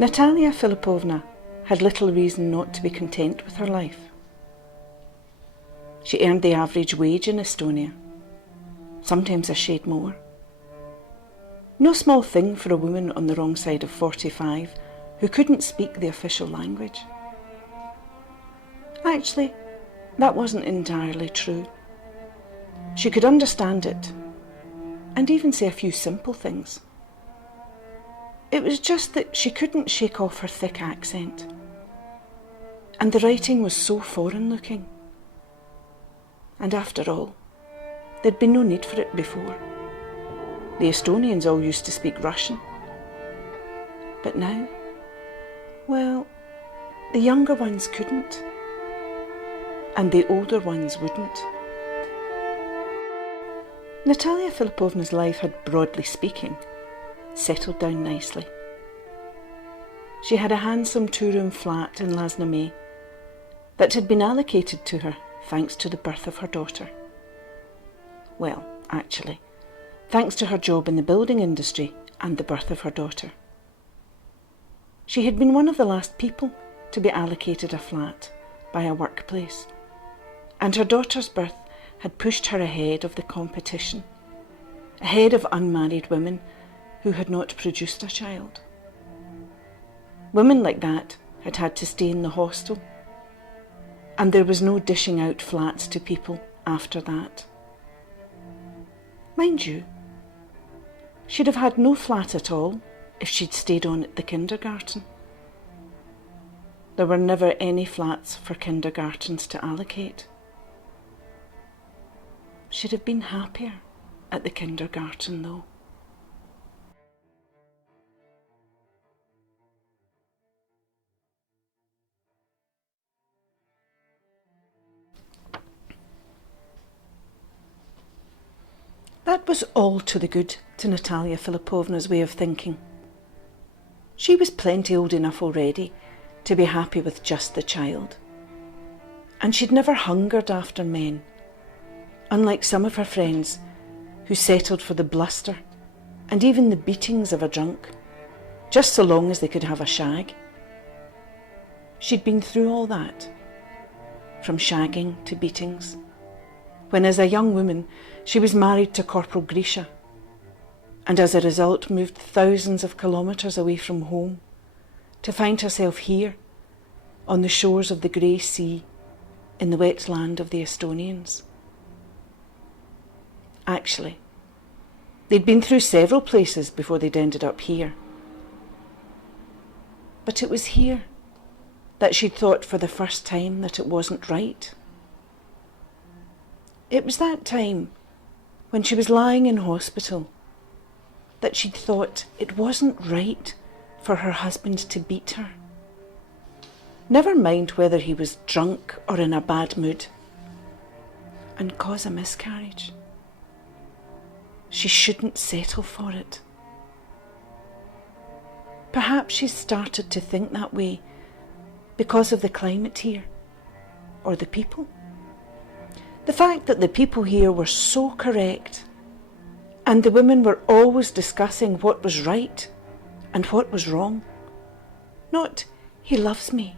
Natalia Filipovna had little reason not to be content with her life. She earned the average wage in Estonia, sometimes a shade more. No small thing for a woman on the wrong side of 45 who couldn't speak the official language. Actually, that wasn't entirely true. She could understand it, and even say a few simple things. It was just that she couldn't shake off her thick accent, and the writing was so foreign-looking. And after all, there'd been no need for it before. The Estonians all used to speak Russian. But now, well, the younger ones couldn't, and the older ones wouldn't. Natalia Filipovna's life had, broadly speaking, settled down nicely. She had a handsome two-room flat in Lasnamae that had been allocated to her thanks to the birth of her daughter. Well, actually, thanks to her job in the building industry and the birth of her daughter. She had been one of the last people to be allocated a flat by a workplace, and her daughter's birth had pushed her ahead of the competition, ahead of unmarried women who had not produced a child. Women like that had had to stay in the hostel, and there was no dishing out flats to people after that. Mind you, she'd have had no flat at all if she'd stayed on at the kindergarten. There were never any flats for kindergartens to allocate. She'd have been happier at the kindergarten, though. That was all to the good to Natalia Filipovna's way of thinking. She was plenty old enough already to be happy with just the child, and she'd never hungered after men, unlike some of her friends who settled for the bluster and even the beatings of a drunk, just so long as they could have a shag. She'd been through all that, from shagging to beatings, when as a young woman she was married to Corporal Grisha, and as a result moved thousands of kilometres away from home to find herself here on the shores of the grey sea in the wet land of the Estonians. Actually, they'd been through several places before they'd ended up here. But it was here that she'd thought for the first time that it wasn't right. It was that time, when she was lying in hospital, that she'd thought it wasn't right for her husband to beat her. Never mind whether he was drunk or in a bad mood, and cause a miscarriage. She shouldn't settle for it. Perhaps she started to think that way because of the climate here, or the people. The fact that the people here were so correct, and the women were always discussing what was right and what was wrong. Not, he loves me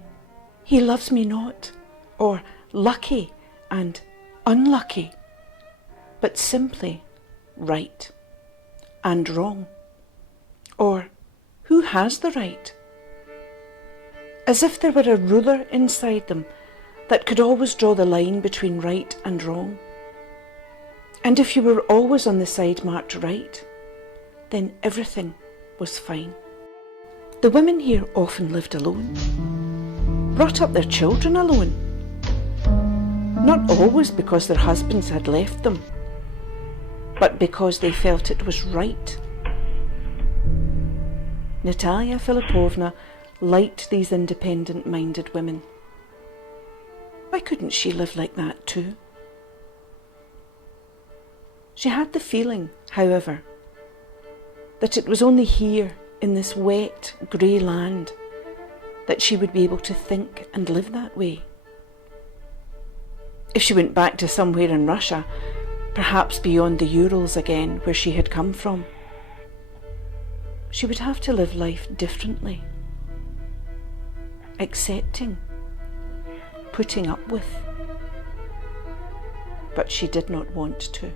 not, or lucky and unlucky, but simply right and wrong, or who has the right? As if there were a ruler inside them that could always draw the line between right and wrong. And if you were always on the side marked right, then everything was fine. The women here often lived alone, brought up their children alone, not always because their husbands had left them, but because they felt it was right. Natalia Filipovna liked these independent-minded women. Why couldn't she live like that too? She had the feeling, however, that it was only here in this wet, grey land that she would be able to think and live that way. If she went back to somewhere in Russia, perhaps beyond the Urals again, where she had come from, she would have to live life differently. accepting, putting up with. But she did not want to.